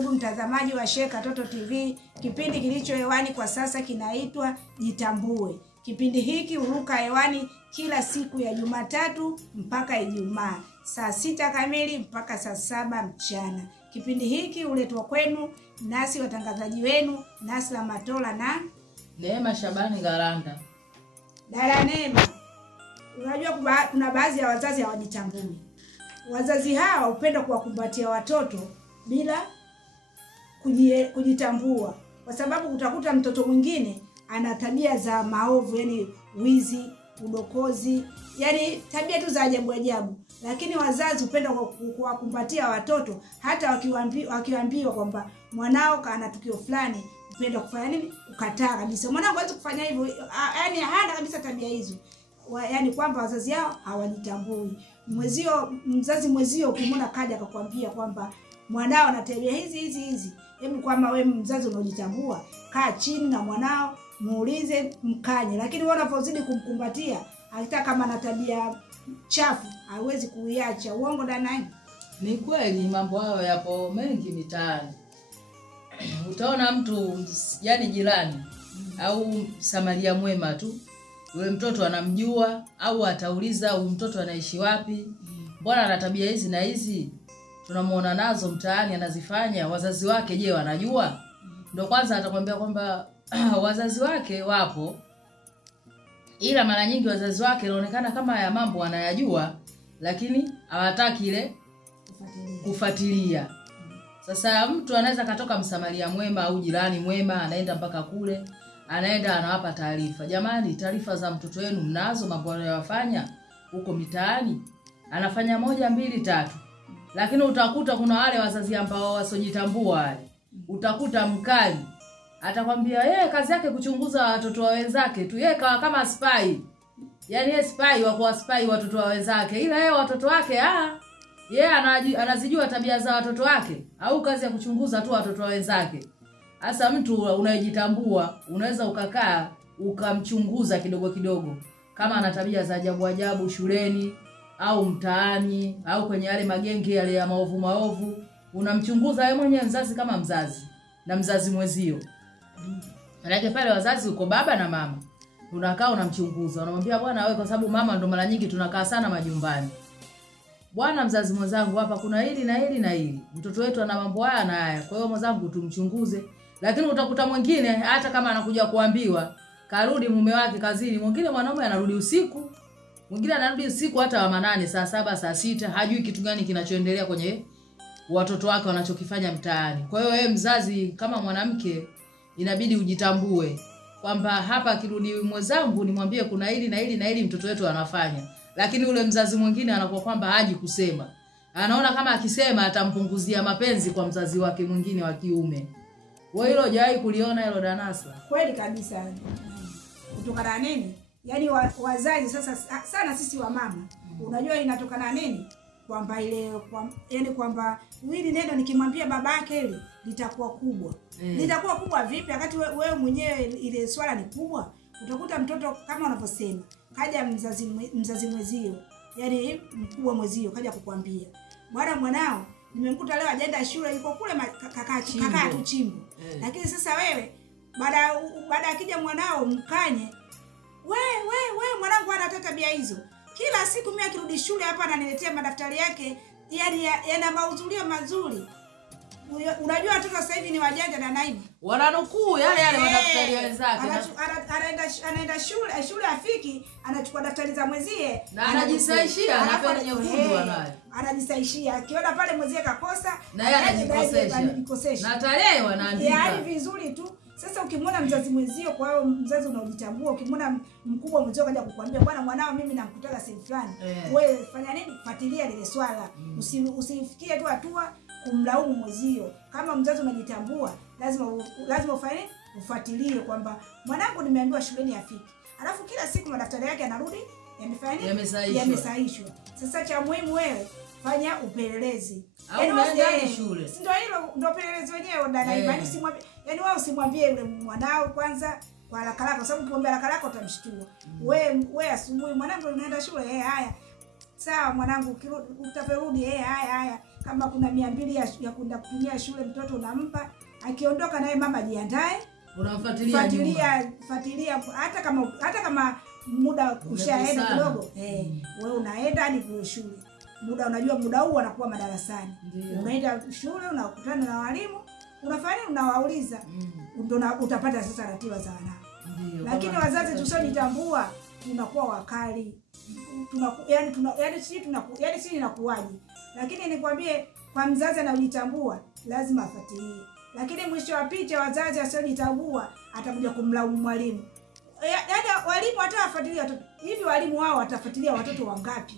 Ndugu mtazamaji wa Sheka Toto TV, kipindi kilicho hewani kwa sasa kinaitwa Jitambue. Kipindi hiki huruka hewani kila siku ya Jumatatu mpaka Ijumaa, saa 6 kamili mpaka saa 7 mchana. Kipindi hiki huletwa kwenu nasi watangazaji wenu Nasla Matola na Neema Shabani Garanda. Dada Neema, unajua kuna baadhi ya wazazi hawajitambui. Wazazi hawa hupenda kuwakumbatia watoto bila kujitambua, kwa sababu utakuta mtoto mwingine ana tabia za maovu, yani wizi, udokozi, yani tabia tu za ajabu ajabu, lakini wazazi hupenda kuwakumbatia watoto hata wakiwaambiwa kwamba mwanao kana tukio fulani, upenda kufanya nini, ukataa kabisa, mwanao hawezi kufanya hivyo, yani hana kabisa tabia hizo. Yani kwamba wazazi hao hawajitambui. Mzazi mwezio ukimwona kaja akakwambia kwamba mwanao ana tabia hizi, hebu kama wewe mzazi unajitambua, kaa chini na mwanao muulize, mkanye. Lakini wewe unapozidi kumkumbatia, hata kama ana tabia chafu hawezi kuiacha. Uongo dana? Ni kweli, mambo hayo yapo mengi mitaani. Utaona mtu yani jirani au samaria mwema tu, yule mtoto anamjua au atauliza huyu mtoto anaishi wapi, mbona ana tabia hizi na hizi, tunamuona nazo mtaani anazifanya, wazazi wake je wanajua? Ndio kwanza atakwambia kwamba wazazi wake wapo, ila mara nyingi wazazi wake inaonekana kama ya mambo anayajua, lakini hawataki ile kufuatilia. Sasa mtu anaweza katoka msamaria mwema au jirani mwema, anaenda mpaka kule, anaenda anawapa taarifa. Jamani, taarifa za mtoto wenu mnazo, mambo anayofanya huko mitaani, anafanya 1 2 3. Lakini utakuta kuna wale wazazi ambao wasojitambua wale. Utakuta mkali atakwambia yeye kazi yake kuchunguza watoto wa wenzake tu, yeye kama spy. Yaani yeye spy wa kwa spy watoto wa wenzake, ila yeye watoto wake yeye anazijua tabia za watoto wake, au kazi ya kuchunguza tu watoto wa wenzake. Hasa mtu unayejitambua unaweza ukakaa ukamchunguza kidogo kidogo, kama ana tabia za ajabu ajabu shuleni au mtaani au kwenye yale magenge yale ya maovu, unamchunguza wewe mwenyewe mzazi kama mzazi na mzazi mwezio. Maana pale wazazi uko baba na mama, unakaa unamchunguza, unamwambia bwana wewe, kwa sababu mama ndo mara nyingi tunakaa sana majumbani, bwana mzazi mwenzangu, hapa kuna hili na hili na hili, mtoto wetu ana mambo haya na haya, kwa hiyo mwenzangu tumchunguze. Lakini utakuta mwingine hata kama anakuja kuambiwa karudi mume wake kazini, mwingine mwanaume anarudi usiku, mwingine anarudi usiku hata wa manane, saa 7 saa 6, hajui kitu gani kinachoendelea kwenye watoto wake wanachokifanya mtaani. Kwa hiyo wewe mzazi kama mwanamke inabidi ujitambue kwamba hapa akirudi mwenzangu nimwambie kuna hili na hili na hili mtoto wetu anafanya. Lakini ule mzazi mwingine anakuwa kwamba haji kusema, anaona kama akisema atampunguzia mapenzi kwa mzazi wake mwingine wa kiume. Wewe hilo hujai kuliona hilo Danasa? Kweli kabisa. Kutokana nini? Yaani wazazi sasa sana sisi wa mama. Unajua inatokana nini? Kwamba yani kwamba hili neno nikimwambia babake ile litakuwa kubwa. Litakuwa kubwa vipi wakati wewe mwenyewe ile swala ni kubwa? Utakuta mtoto kama unavyosema, kaja mzazi mwezio, yani mkubwa mwezio kaja kukwambia, bwana mwanao nimemkuta leo ajaenda shule, yuko kule kaka tu chimbo. Lakini sasa wewe baada akija mwanao mkanye, we mwanangu ana tabia hizo. Kila siku mimi akirudi shule hapa ananiletea madaftari yake, yani yana mahudhurio mazuri. Unajua watoto sasa hivi ni wajanja na naibu. Wananukuu yale madaftari wenzake. Anaenda shule afiki, anachukua daftari za mwezie na anajisaishia, anapenda nyekundu anayo. Anajisaishia. Akiona pale mwezie kakosa, na yeye anajikosesha. Na tarehe wanaandika. Yaani vizuri tu. Sasa ukimwona mzazi mwezio, kwa hiyo mzazi unaojitambua, ukimwona mkubwa mwezio kaja kukwambia bwana mwanao mimi namkutaka sehemu fulani, wewe fanya nini? Fuatilia lile swala. Usifikie tu hatua kumlaumu mwezio. Kama mzazi unajitambua, lazima ufanye ufuatilie kwamba mwanangu nimeambiwa shuleni afiki, alafu kila siku madaftari yake anarudi yamefanya nini? Yamesaishwa. Sasa cha muhimu wewe fanya upelelezi. Yaani shule. Ndio hilo ndio upelelezi wenyewe dada. Yaani simwambie, yaani wewe usimwambie yule mwanao kwanza kwa haraka, kwa sababu ukimwambia haraka utamshtua. Wewe asubuhi mwanangu unaenda shule, haya. Sawa mwanangu, utaperudi haya. kama kuna 200 ya kwenda kutumia shule mtoto unampa, akiondoka naye mama jiandae, fuatilia hata kama muda ushaenda kidogo, wewe unaenda hadi kule shule. Muda unajua muda huu anakuwa madarasani. Unaenda shule unakutana na walimu, unafanya unawauliza. Ndio utapata sasa ratiba za wanao. Lakini wazazi tusojitambua tunakuwa wakali. Yani sisi inakuwaje. Lakini nikwambie kwa mzazi anajitambua lazima afuatilie. Lakini mwisho wa picha wazazi wasiojitambua atakuja kumlaumu mwalimu. Yaani walimu hata wafuatilia watoto. Hivi walimu wao watafuatilia watoto wangapi?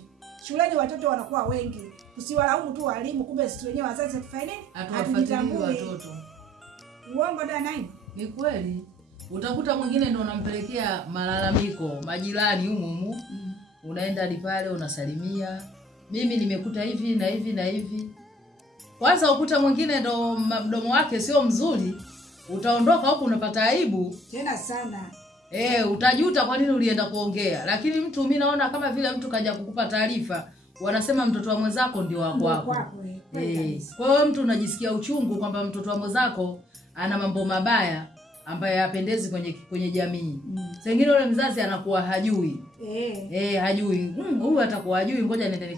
Shuleni watoto wanakuwa wengi. Usiwalaumu tu walimu, kumbe sisi wenyewe wazazi tufanye nini? Hatuwafuatilie watoto. Uongo ndio ni kweli. Utakuta mwingine ndio unampelekea malalamiko majirani humu. Unaenda hadi pale unasalimia. Mimi nimekuta hivi na hivi na hivi. Kwanza ukuta mwingine ndo mdomo wake sio mzuri. Utaondoka huko unapata aibu tena sana. Utajuta kwa nini ulienda kuongea. Lakini mtu mimi naona kama vile mtu kaja kukupa taarifa, wanasema mtoto wa mwenzako ndio wa kwako. Kwa hiyo mtu unajisikia uchungu kwamba mtoto wa mwenzako ana mambo mabaya ambaye yapendezi kwenye jamii. Sengine yule mzazi anakuwa hajui. Hajui. Huyu atakuwa hajui, ngoja niende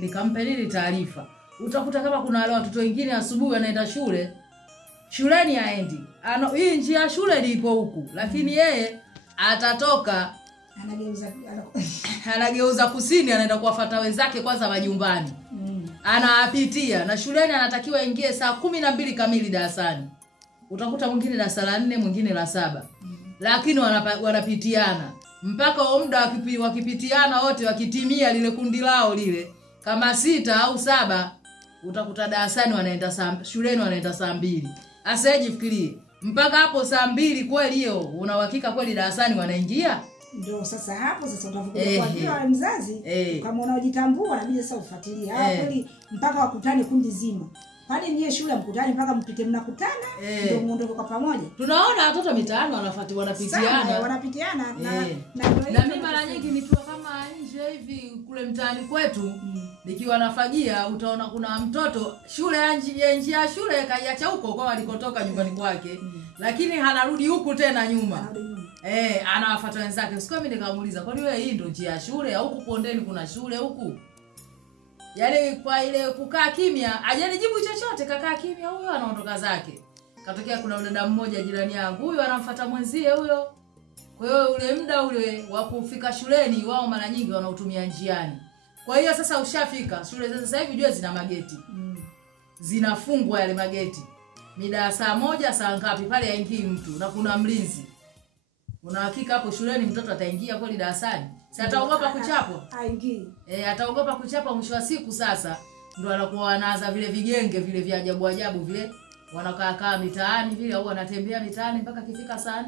nikampe nini taarifa. Utakuta kama kuna wale watoto wengine asubuhi wanaenda shuleni haendi. Hii njia ya shule ilipo huku, lakini yeye atatoka anageuza kusini, anaenda kuwafuata wenzake kwanza majumbani. Anawapitia na shuleni anatakiwa ingie saa 12 kamili darasani. Utakuta mwingine darasa la 4, mwingine la 7. Lakini wanapitiana mpaka muda wakipitiana wote wakitimia lile kundi lao lile kama 6 au 7, utakuta darasani wanaenda shuleni wanaenda saa 2. Asejifikirie mpaka hapo saa 2 kweli hiyo una uhakika kweli darasani wanaingia? Ndio sasa hapo utavuka kwa kila mzazi kama unaojitambua na bila sasa ufuatilie. Kweli mpaka wakutane kundi zima. Kwani nyie shule mkutane mpaka mpite mnakutana ndio muondoke kwa pamoja. Tunaona watoto mitaani wanapitiana na mimi mara nyingi nikiwa kama nje hivi kule mtaani kwetu nikiwa nafagia, utaona kuna mtoto shule nje ya shule kaiacha huko kwa alikotoka nyumbani kwake, lakini hanarudi huku tena nyuma. Anawafuata wenzake. Siku mimi nikamuuliza, kwani wewe hii ndio njia ya shule au kupondeni kuna shule huku? Yaani kwa ile kukaa kimya, hajanijibu chochote, kakaa kimya, huyo anaondoka zake. Katokea kuna dada mmoja jirani yangu, huyo anamfuata mwenzie huyo. Kwa hiyo ule muda ule wa kufika shuleni wao mara nyingi wanautumia njiani. Kwa hiyo sasa ushafika shule sasa hivi jua zina mageti. Zinafungwa yale mageti. Mida saa 1 saa ngapi pale haingii mtu na kuna mlinzi. Una hakika hapo shuleni mtoto ataingia kweli darasani? Si ataogopa kuchapwa? Haingii. Ataogopa kuchapwa. Mwisho wa siku sasa ndio anakuwa wanaanza vile vigenge vile vya ajabu vile, wanakaa mitaani vile au wanatembea mitaani mpaka kifika saa 4.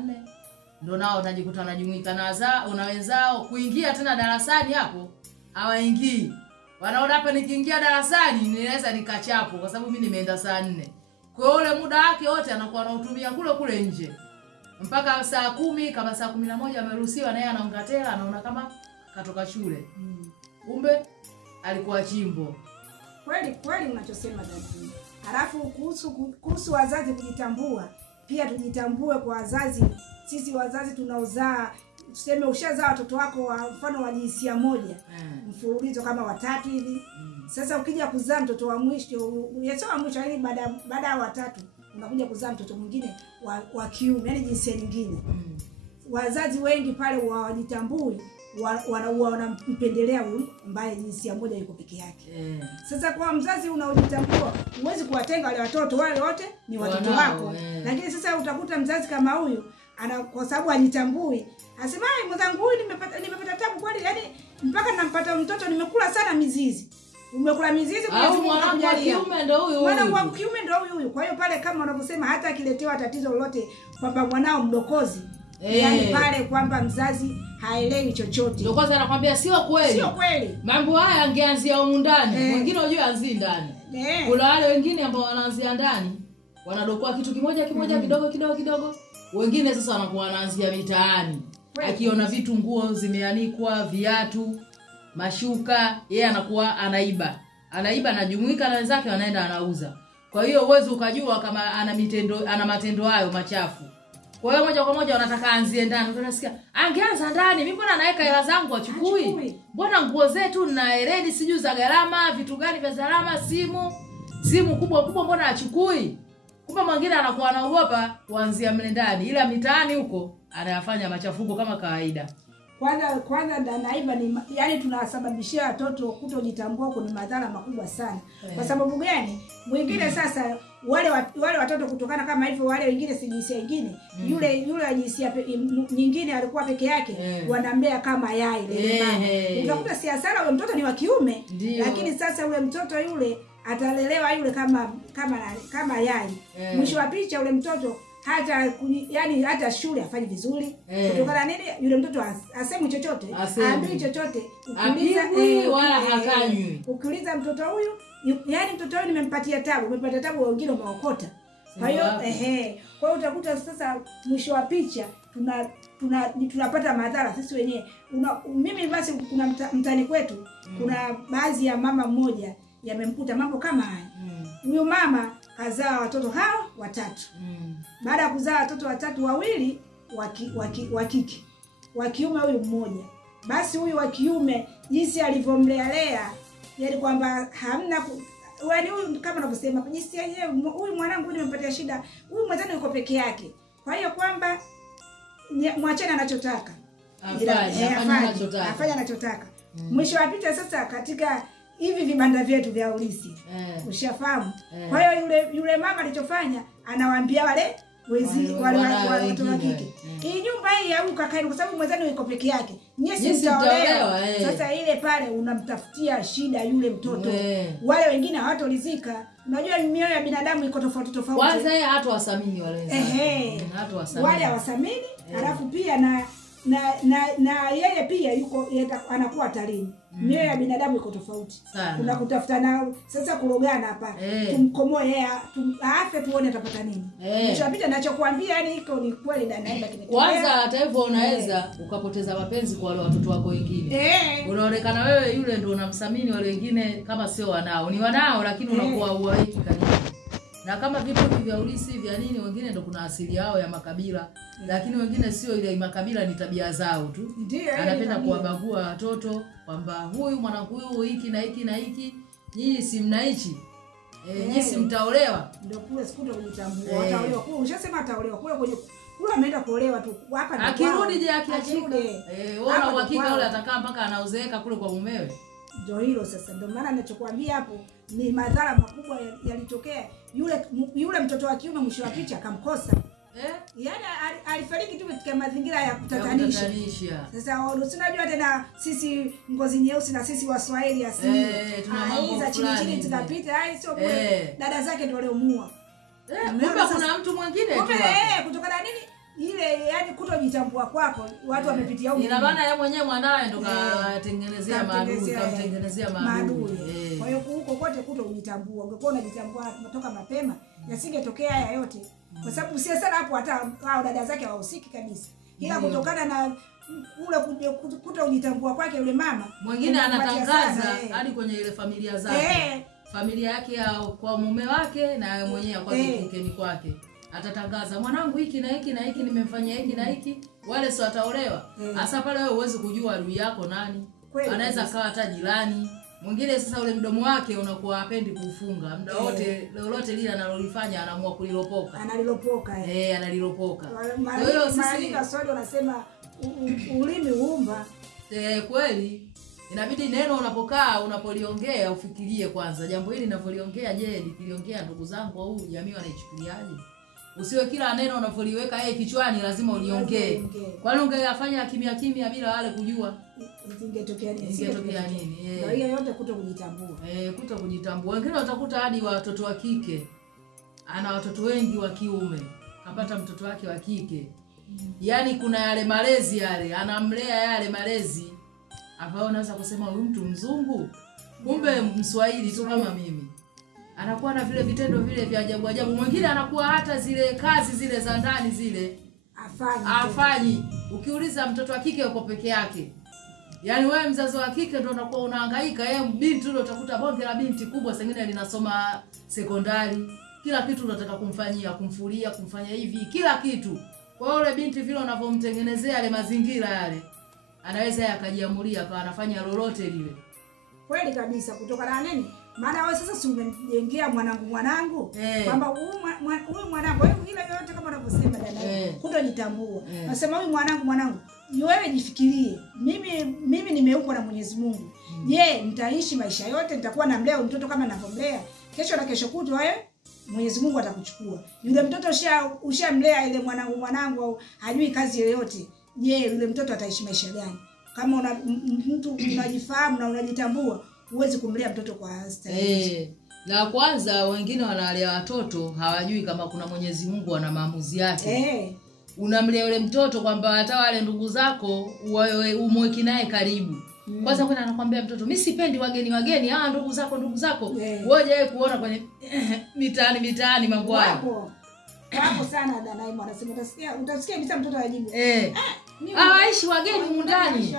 Ndio nao utajikuta wanajumuika na wenzao kuingia tena darasani hapo. Hawaingii. Wanaona hapa nikiingia darasani ninaweza nikachapo kwa sababu mimi nimeenda saa 4. Kwa hiyo ule muda wake wote anakuwa anautumia kule nje. Mpaka saa 10 kama saa 11 ameruhusiwa na yeye anaongatela, anaona kama katoka shule. Kumbe alikuwa chimbo. Kweli unachosema dada. Halafu kuhusu wazazi kujitambua, pia tujitambue kwa wazazi. Sisi wazazi tunaozaa, tuseme ushazaa watoto wako wa mfano wa jinsia moja, mfululizo kama 3 hivi. Sasa ukija kuzaa mtoto wa mwisho, yesoma mwisho yani baada ya 3 unakuja kuzaa mtoto mwingine wa kiume, yani jinsia nyingine. Wazazi wengi pale wajitambui, wanampendelea huyu ambaye jinsia moja yuko peke yake. Sasa kwa mzazi unaojitambua, huwezi kuwatenga wale watoto, wale wote ni watoto wako. Lakini sasa utakuta mzazi kama huyu kwa sababu ajitambui, asema mwenzangu huyu nimepata tabu kweli, yani mpaka nampata mtoto nimekula sana mizizi. Umekula mizizi kwa sababu mwana wa kiume ndio huyu. Mwana wa kiume ndio huyu. Kwa hiyo pale kama unavyosema hata akiletewa tatizo lolote kwamba mwanao mdokozi, yani pale kwamba mzazi haelewi chochote. Ndio kwanza anakuambia sio kweli. Sio kweli. Mambo haya angeanzia huko ndani. Wengine unajua anzi ndani. Kuna wale wengine ambao wanaanzia ndani, wanadokoa kitu kimoja kidogo. Wengine sasa wanakuwa wanaanzia mitaani. Akiona vitu, nguo zimeanikwa, viatu, mashuka, yeye anakuwa anaiba. anaiba, anajumuika na wenzake, anaenda anauza. Kwa hiyo uwezo ukajua kama ana matendo hayo machafu. Kwa hiyo moja kwa moja wanataka anzie ndani. Unasikia, angeanza ndani, mimi mbona naweka hela zangu achukui? Mbona nguo zetu na hereni siju za gharama, vitu gani vya gharama, simu kubwa kubwa mbona achukui? Kumbe mwingine anakuwa anaogopa kuanzia mle ndani, ila mitaani huko anayafanya machafuko kama kawaida. Kwanza naiba ni yani tunasababishia watoto kutojitambua, kuna madhara makubwa sana. Kwa sababu gani? Mwingine sasa wale watoto kutokana kama hivyo, wale wengine si jinsia nyingine, yule wa jinsia nyingine alikuwa peke yake, wanambea kama yai ile. Utakuta si hasara yule mtoto ni wa kiume, lakini sasa yule mtoto yule atalelewa yule kama yai. Mwisho wa picha yule mtoto hata shule afanye vizuri. Kutokana nini? Yule mtoto asemi chochote, aambii chochote, wala hakanywi. Ukiuliza mtoto huyu, mtoto huyu nimempatia tabu, umepata tabu, wengine umeokota. Kwa hiyo kwa hiyo utakuta sasa mwisho wa picha tunapata madhara sisi wenyewe. Mimi basi kuna mtani kwetu, kuna baadhi ya mama mmoja yamemkuta mambo kama haya. Huyo mama kazaa watoto hao 3. Baada ya kuzaa watoto 3, 2 wa kike, wa kiume huyu mmoja. Basi huyu wa kiume jinsi alivyomlea yani kwamba hamna huyu kama unavyosema jinsi yeye, huyu mwanangu nimempatia shida, huyu mwanangu yuko peke yake. Kwa hiyo kwamba mwachane anachotaka. Afanye anachotaka. Mwisho wa picha sasa katika hivi vibanda vyetu vya ulisi. Ushafahamu? Kwa hiyo yule mama alichofanya anawaambia wale watoto wa kike, hii nyumba hii ya huyu kakaeni kwa sababu mwenzani yuko peke yake. Nyesi mtaolewa. Sasa ile pale unamtafutia shida yule mtoto. Wale wengine hawatolizika. Unajua mioyo ya binadamu iko tofauti tofauti. Kwanza yeye hata wasamini wale wenzake. Wale hawasamini, alafu pia na yeye pia yuko anakuwa tarini. Mioyo ya binadamu iko tofauti. Kuna kutafutana sasa kurogana hapa. Tumkomoe yeye, afe tuone atapata nini. Nilichopita ninachokuambia yani iko ni kweli na naenda kinitokea. Kwanza hata hivyo unaweza ukapoteza mapenzi kwa wale watoto wako wengine. Unaonekana wewe yule ndio unamsamini, wale wengine kama sio wanao. Ni wanao lakini unakuwa uwaiki kabisa. Na kama vitu vya ulisi vya nini, wengine ndio kuna asili yao ya makabila, lakini wengine sio ile makabila, ni tabia zao tu. Anapenda kuwabagua watoto kwamba huyu mwanangu huyu hiki na hiki na hiki, nyinyi si mnaichi. Nyinyi si mtaolewa. Ndio kule sikuto kujitambua. Ataolewa kule, ushasema ataolewa kule kule ameenda kuolewa tu. Hapa ndio akirudi je akiachika. Ona uhakika yule atakaa mpaka anaozeeka kule kwa mumewe. Ndio hilo sasa. Ndio maana ninachokuambia hapo ni madhara makubwa yalitokea. Yule mtoto wa kiume mwisho wa picha akamkosa. Yaani alifariki tu katika mazingira ya kutatanisha. Sasa unajua tena sisi ngozi nyeusi na sisi Waswahili asili. Tunamaliza chini tukapita, sio bure. Dada zake ndio waliomuua. Kuna mtu mwingine tu kutokana nini? Ile yani kutojitambua kwako watu wamepitia huko. Ina maana yeye mwenyewe mwanae ndo katengenezea maadui. Kwa hiyo huko kote kutojitambua. Ungekuwa unajitambua kutoka mapema, yasingetokea haya yote. Kwa sababu si sana hapo hata hao dada zake hawahusiki kabisa. Ila kutokana na ule kutojitambua kwake yule mama, mwingine anatangaza hadi kwenye ile familia zake. Familia yake kwa mume wake na mwenyewe kwa kikeni kwake. Atatangaza mwanangu hiki na hiki na hiki nimemfanyia hiki na hiki, wale sio ataolewa. Hasa pale wewe uweze kujua adui yako nani. Anaweza kawa hata jirani. Mwingine sasa ule mdomo wake unakuwa hapendi kufunga. Muda wote lolote lile analolifanya anaamua kulilopoka. Analilopoka. Kwa hiyo sisi Waswahili wanasema ulimi uumba. Kweli. Inabidi neno unapokaa unapoliongea ufikirie kwanza. Jambo hili ninapoliongea je, nikiliongea ndugu zangu au jamii wanaichukuliaje? Usiwe kila neno unapoliweka kichwani lazima uliongee. Kwani ungeyafanya kimya kimya bila wale kujua ingetokea nini? Ndio hiyo yote kutokujitambua. Kutokujitambua. Wengine watakuta hadi watoto wa kike. Ana watoto wengi wa kiume. Kapata mtoto wake wa kike. Yaani kuna yale malezi yale, anamlea yale malezi. Ambao unaweza kusema huyu mtu mzungu, kumbe Mswahili tu kama mimi. Anakuwa na vile vitendo vile vya ajabu ajabu. Mwingine anakuwa hata zile kazi zile za ndani zile afanyi. Ukiuliza mtoto wa kike yuko peke yake, Yaani wewe mzazi wa kike ndio unakuwa unahangaika, yeye binti ndio utakuta bonge la binti kubwa sengine linasoma sekondari. Kila kitu unataka kumfanyia, kumfulia, kumfanya hivi, kila kitu. Kwa hiyo yule binti vile unavyomtengenezea yale mazingira yale, anaweza akajiamulia akawa anafanya lolote lile. Kweli kabisa, kutoka na nini? Maana wewe sasa si umemjengea mwanangu kwamba huyu mwanangu ile yote kama unavyosema dada, kutojitambua. Nasema huyu mwanangu, wewe jifikirie. Mimi nimeumbwa na Mwenyezi Mungu. Je, nitaishi maisha yote nitakuwa namlea mtoto kama ninavyomlea? Kesho na kesho kutwa wewe Mwenyezi Mungu atakuchukua. Yule mtoto ushamlea ile mwanangu au hajui kazi yoyote. Je, yule mtoto ataishi maisha gani? Kama mtu unajifahamu na unajitambua, huwezi kumlea mtoto kwa staili. Na kwanza wengine wanalea watoto hawajui kama kuna Mwenyezi Mungu ana maamuzi yake. Unamlea yule mtoto kwamba hata wale ndugu zako wewe umweki naye karibu. Kwanza kuna anakuambia mtoto, mimi sipendi wageni, ndugu zako. Wewe je kuona kwenye mitaani mambo hayo. Hapo sana dada Naima anasema utasikia bisa mtoto ajibu. Hawaishi wageni mundani.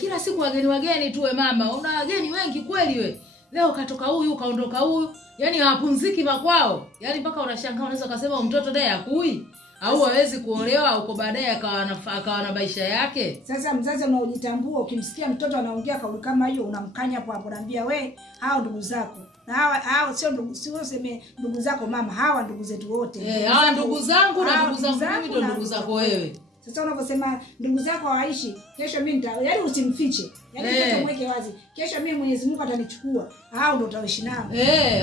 Kila siku wageni tuwe mama. Una wageni wengi kweli we. Leo katoka huyu, kaondoka huyu. Yaani hawapumziki makwao. Yaani mpaka unashangaa unaweza kusema mtoto naye hakui au hawezi kuolewa au baadaye akawa na maisha yake. Sasa mzazi unaojitambua ukimsikia mtoto anaongea kauli kama hiyo unamkanya hapo unaambia we hao ndugu zako. Na hao sio ndugu, sio sema ndugu zako mama, hawa ndugu zetu wote. Hawa ndugu zangu na ndugu zangu mimi ndio ndugu zako wewe. Sasa unaposema ndugu zako hawaishi, kesho mimi yaani usimfiche. Yaani mtoto mweke wazi. Kesho mimi Mwenyezi Mungu atanichukua. Hao ndio utaishi nao.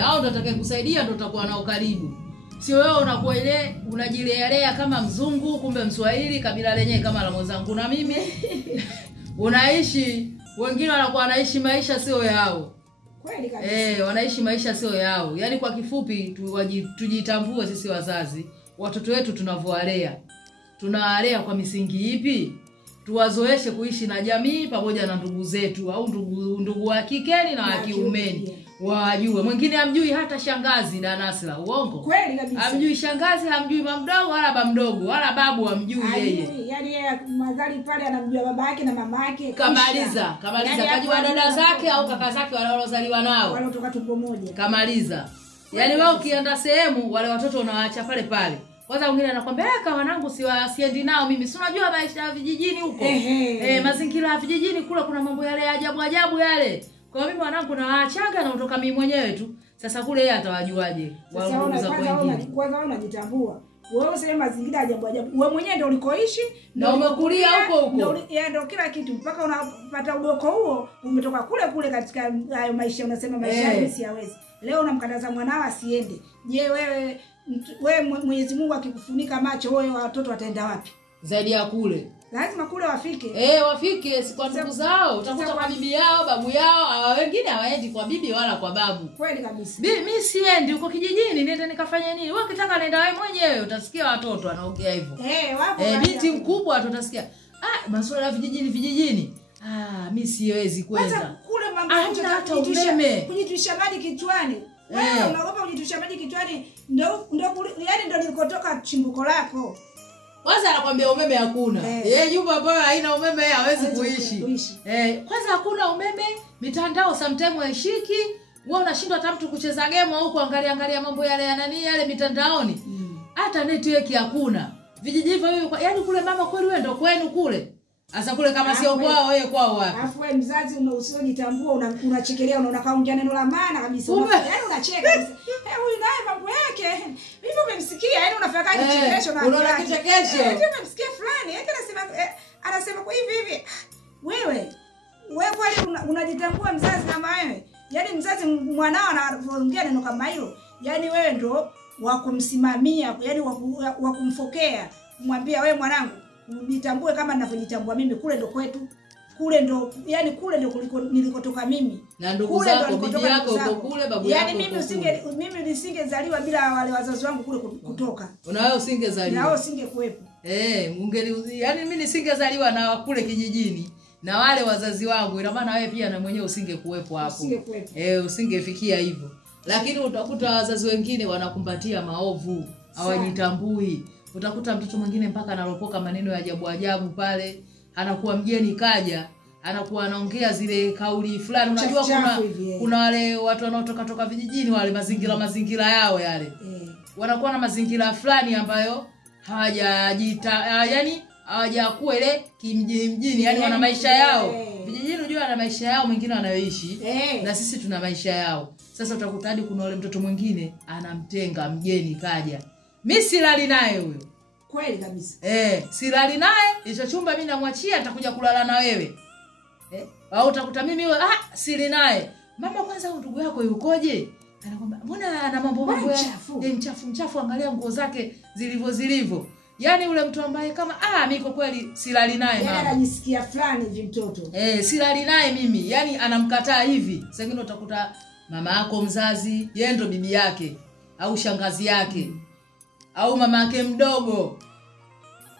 Hao ndio atakayekusaidia, ndio utakuwa nao karibu. Sio wewe unakuwa ile unajilea kama mzungu kumbe Mswahili kabila lenyewe kama la mwenzangu na mimi. Unaishi, wengine wanakuwa wanaishi maisha sio yao. Kweli kabisa. Wanaishi maisha sio yao. Yaani kwa kifupi tujitambue sisi wazazi. Watoto wetu tunavyoalea. Tunawalea kwa misingi ipi? Tuwazoeshe kuishi na jamii pamoja na ndugu zetu au ndugu wa kikeni na wa kiumeni. Wajue. Mwingine hamjui hata shangazi na Nasra. Uongo? Kweli kabisa. Hamjui shangazi, hamjui mamdogo wala bamdogo, wala babu hamjui yeye. Yaani yeye madhali pale anamjua baba yake na mama yake. Kamaliza kajua dada zake au kaka zake waliozaliwa nao. Wale kutoka tumbo moja. Kamaliza. Yaani wewe ukienda sehemu wale watoto unawaacha pale pale. Kwanza mwingine anakuambia kama wanangu siendi nao mimi. Si unajua maisha ya vijijini huko. Mazingira ya vijijini kule kuna mambo yale ajabu yale. Kwa mimi wanangu na waachaga na kutoka mimi mwenyewe tu. Sasa kule yeye atawajuaje? Wao za wengine. Kwanza unajitambua. Wewe useme mazingira ajabu. Wewe mwenyewe ndio ulikoishi na umekulia huko. Ndio kila kitu mpaka unapata udoko huo umetoka kule katika hayo maisha unasema maisha yangu siyawezi. Leo unamkataza mwanao asiende. Je, wewe Mwenyezi Mungu akikufunika macho wewe watoto wataenda wapi? Zaidi ya kule. Lazima kule wafike. Wafike si kwa ndugu zao. Utakuta kwa bibi yao, babu yao, wengine hawaendi kwa bibi wala kwa babu. Kweli kabisa. Mimi siendi huko kijijini, niende nikafanye nini? Wewe ukitaka nenda wewe mwenyewe, utasikia watoto wanaongea hivyo. Wapo. Binti mkubwa tutasikia, masuala ya vijijini. Mimi siwezi kwenda. Hata kule mambo hata umeme. Kujitwisha maji kichwani. Wewe unaogopa kujitwisha maji kichwani ndio yaani ndio nilikotoka chimbuko lako. Kwanza anakuambia umeme hakuna. Nyumba ambayo haina umeme hawezi kuishi. Kwanza hakuna umeme, mitandao sometimes haishiki. Wewe unashindwa hata mtu kucheza game au kuangalia mambo yale ya nani yale mitandaoni. Hata network hakuna. Vijiji hivyo yaani kule mama kweli wewe ndio kwenu kule. Asa kule kama sio kwao wewe kwao wapi? Alafu wewe mzazi usiojitambua unachekelea unakaa neno la maana kabisa. Yaani unacheka kabisa. Huyu naye mambo yake. Mimi umemsikia yaani unafanya kichekesho na unaona kichekesho. Umemsikia fulani. Yaani anasema kwa hivi. Wewe kweli unajitambua mzazi kama wewe? Yaani mzazi mwanao anaongea neno kama hilo. Yaani wewe ndio wa kumsimamia, yaani wa kumfokea. Kumwambia wewe mwanangu nitambue kama ninavyojitambua mimi kule ndo kwetu. Kule ndo nilikotoka mimi. Na ndugu zako, bibi yako uko kule, babu yako. Yaani mimi nisingezaliwa bila wale wazazi wangu kule kutoka. Na wewe usingezaliwa. Na wewe usingekuepo. Yaani mimi nisingezaliwa na kule kijijini na wale wazazi wangu. Ina maana wewe pia na mwenyewe usingekuepo hapo. Usingefikia hivyo. Lakini utakuta wazazi wengine wanakumbatia maovu, hawajitambui. Utakuta mtoto mwingine mpaka analopoka maneno ya ajabu pale, anakuwa mgeni kaja, anakuwa anaongea zile kauli fulani. Unajua kuna wale watu wanaotoka vijijini, wale mazingira yao yale. Wanakuwa na mazingira fulani ambayo yani hawajakuwa ile kimjini, yani wana maisha yao. Vijijini unajua wana maisha yao mwingine wanayoishi, na sisi tuna maisha yao. Sasa utakuta hadi kuna wale mtoto mwingine anamtenga mgeni kaja. Mimi silali naye huyo. Kweli kabisa. Silali naye, hicho chumba mimi namwachia, nitakuja kulala na wewe. Au utakuta mimi sili naye. Mama, kwanza ndugu yako yukoje? Anakwambia mbona ana mambo mchafu, angalia nguo zake zilivyo. Yaani ule mtu ambaye kama mimi kwa kweli silali naye mama. Yeye anajisikia fulani hivi mtoto. Silali naye mimi. Yaani anamkataa hivi. Sasa ngine utakuta mama yako mzazi, yeye ndo bibi yake au shangazi yake au mama yake mdogo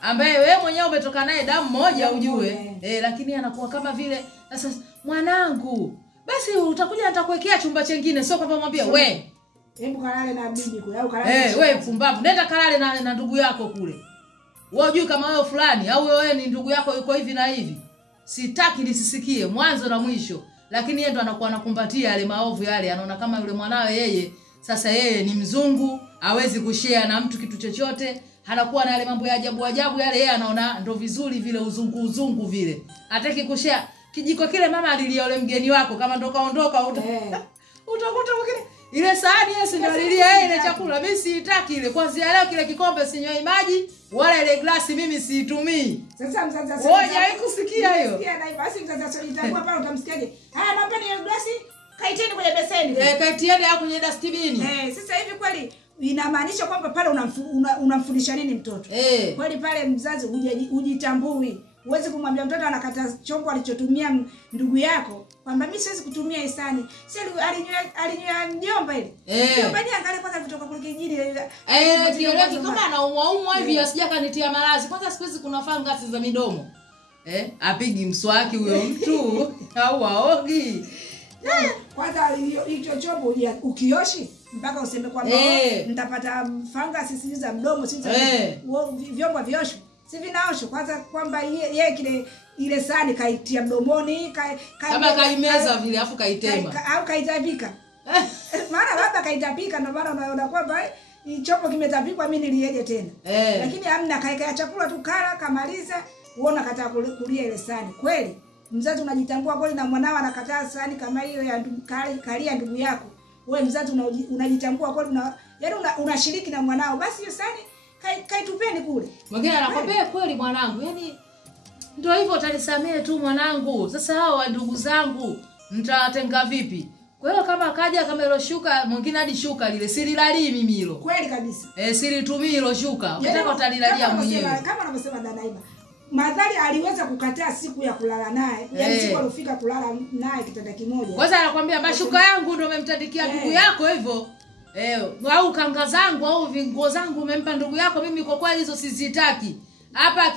ambaye wewe mwenyewe umetoka naye damu moja ujue. Lakini anakuwa kama vile sasa mwanangu, basi utakuja nitakuwekea chumba chengine, sio kwamba mwambie we hebu kalale na bibi kule au kalale wewe pumbavu, nenda kalale na ndugu yako kule. Wewe unajui kama wewe fulani au wewe ni ndugu yako yuko hivi na hivi. Sitaki nisisikie mwanzo na mwisho. Lakini yeye ndo anakuwa anakumbatia yale maovu yale, anaona kama yule mwanawe yeye sasa yeye ni mzungu, hawezi kushare na mtu kitu chochote. Anakuwa na yale mambo ya ajabu yale, yeye anaona ndo vizuri vile uzungu vile. Hataki kushare kijiko kile mama alilia yule mgeni wako kama ndo kaondoka utakuta mwingine ile sahani yeye ndio alilia ile chakula. Mimi siitaki ile. Kwanza leo kile kikombe sinyoi maji wala ile glasi mimi siitumii. Sasa mzazi haikusikia hiyo. Sikia na basi mzazi asijitambua pale utamsikiaje? Naomba ni glasi kaiteni kwenye beseni. Kaitieni au kwenye dustbin. Sasa hivi kweli inamaanisha kwamba pale unamfundisha nini mtoto? Kweli pale mzazi hujitambui. Huwezi kumwambia mtoto anakata chombo alichotumia ndugu yako kwamba mimi siwezi kutumia isani. Si alinywa mjomba ile. Mjomba ni angalia kwanza kutoka kule kijini. Kieleweki kama anaumwa hivi asija kanitia maradhi. Kwanza siku hizi kuna fangasi za midomo. Apigi mswaki huyo mtu au aogi. Kwanza hicho chombo ukioshi mpaka useme kwamba nitapata fangasi sisi za mdomo sisi vyombo vioshwe. Si vinaosho kwanza kwamba yeye kile ile sani kaitia mdomoni kama kaimeza vile afu kaitema au kaitapika. Maana labda kaitapika ndio maana unaona kwamba chopo kimetapikwa mimi nilieje tena. Lakini hamna kaeka chakula tu kala kamaliza uona kataa kulia ile sani. Kweli mzazi unajitambua kweli na mwanao anakataa sani kama hiyo ya kalia ndugu yako. Wewe mzazi unajitambua kweli yaani unashiriki na mwanao basi hiyo sani kaitupeni kule. Mwingine anakwambia kweli mwanangu, yani ndio hivyo utanisamee tu mwanangu. Sasa hao ndugu zangu mtawatenga vipi? Kwa hiyo kama kaja kama ile shuka mwingine hadi shuka lile sililali mimi hilo. Kweli kabisa. Silitumii hilo shuka. Ukitaka utalilalia mwenyewe. Kama anavyosema Danaima. Madhari aliweza kukataa siku ya kulala naye. Yaani siku alofika kulala naye kitanda kimoja. Kwanza anakuambia mashuka yangu ndio umemtandikia ndugu yako hivyo. Au kanga zangu au vinguo zangu umempa ndugu yako, mimi kwa kweli hizo sizitaki. Hapa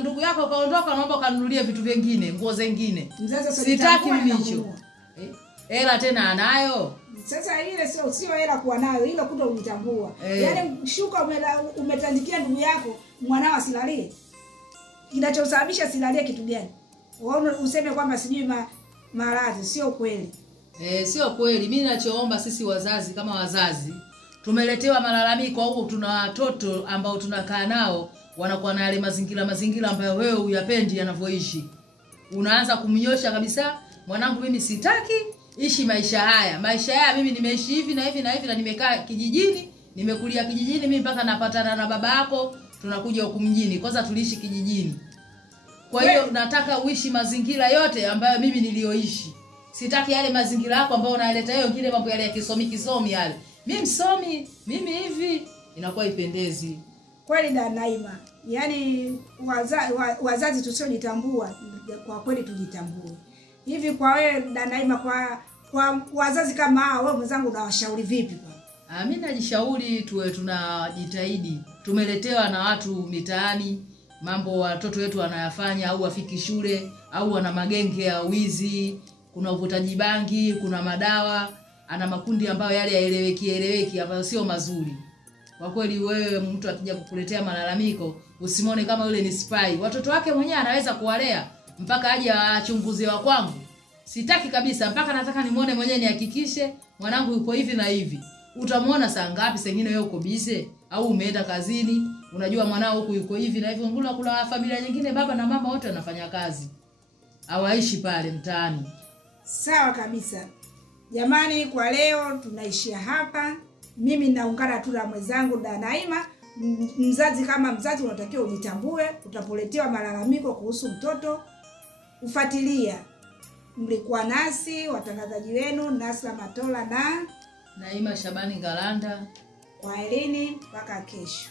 ndugu yako kaondoka, naomba kanunulie vitu vingine, nguo zingine. Sitaki mimi hicho. Hela tena anayo. Sasa ile sio hela kuwa nayo, ile kuto unitambua. Yaani shuka umetandikia ndugu yako, mwanao asilalie. Kinachosababisha silalie kitu gani? Wewe useme kwamba sijui maradhi, sio kweli. Sio kweli. Mimi ninachoomba sisi wazazi kama wazazi, tumeletewa malalamiko au tuna watoto ambao tunakaa nao wanakuwa na yale mazingira ambayo wewe uyapendi yanavyoishi. Unaanza kumnyosha kabisa, mwanangu mimi sitaki ishi maisha haya. Maisha haya mimi nimeishi hivi na hivi na hivi na nimekaa kijijini, nimekulia kijijini mimi mpaka napatana na baba yako tunakuja huku mjini. Kwanza tuliishi kijijini. Kwa hiyo nataka uishi mazingira yote ambayo mimi nilioishi. Sitaki yale mazingira yako ambayo unaleta hiyo kile mambo yale ya kisomi yale. Mimi msomi, mimi hivi inakuwa ipendezi. Kweli Danaima. Yaani wazazi tusiojitambua kwa kweli tujitambue. Hivi kwa wewe Danaima kwa wazazi kama hao wewe mwenzangu unawashauri vipi kwa? Mimi najishauri tuwe tunajitahidi. Tumeletewa na watu mitaani mambo watoto wetu wanayafanya au wafiki shule au wana magenge ya wizi. Kuna uvutaji bangi, kuna madawa, ana makundi ambayo yale yaeleweki ambayo sio mazuri. Kwa kweli wewe mtu akija kukuletea malalamiko, usimone kama yule ni spy. Watoto wake mwenyewe anaweza kuwalea. mpaka aje achunguze wa kwangu. Sitaki kabisa, mpaka nataka nimuone mwenyewe nihakikishe mwanangu yupo hivi na hivi. Utamuona saa ngapi? Sengine wewe uko busy au umeenda kazini, unajua mwanao huku yuko hivi na hivi. Ngula kuna familia nyingine baba na mama wote wanafanya kazi, hawaishi pale mtaani. Sawa kabisa. Jamani, kwa leo tunaishia hapa. Mimi naungana tu na mwenzangu da Naima. Mzazi kama mzazi unatakiwa ujitambue. Utapoletewa malalamiko kuhusu mtoto, ufuatilia. Mlikuwa nasi watangazaji wenu Nasra Matola na Naima Shabani Galanda. Kwaherini mpaka kesho.